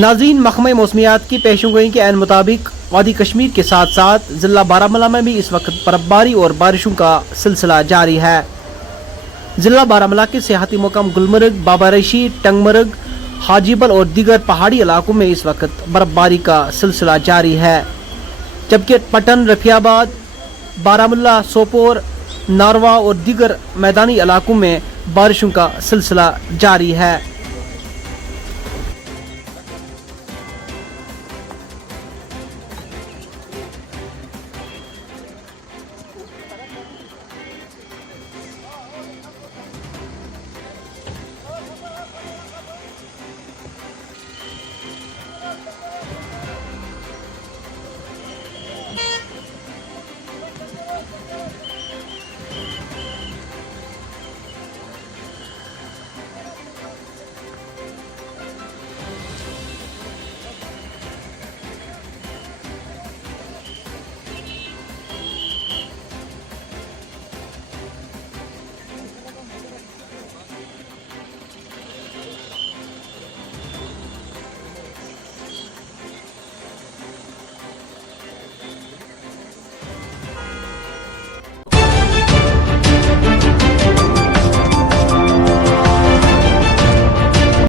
नाज़रीन, महकमे मौसमियात की पेशगोई के ऐन मुताबिक वादी कश्मीर के साथ साथ ज़िला बारामूला में भी इस वक्त बर्फबारी और बारिशों का सिलसिला जारी है। ज़िला बारामूला के सियाहती मुकाम गुलमर्ग, बाबा रशी, टंगमर्ग, हाजीबल और दीगर पहाड़ी इलाकों में इस वक्त बर्फबारी का सिलसिला जारी है, जबकि पटन, रफियाबाद, बारामूला, सोपोर, नारवा और दीगर मैदानी इलाकों में बारिशों का सिलसिला जारी है।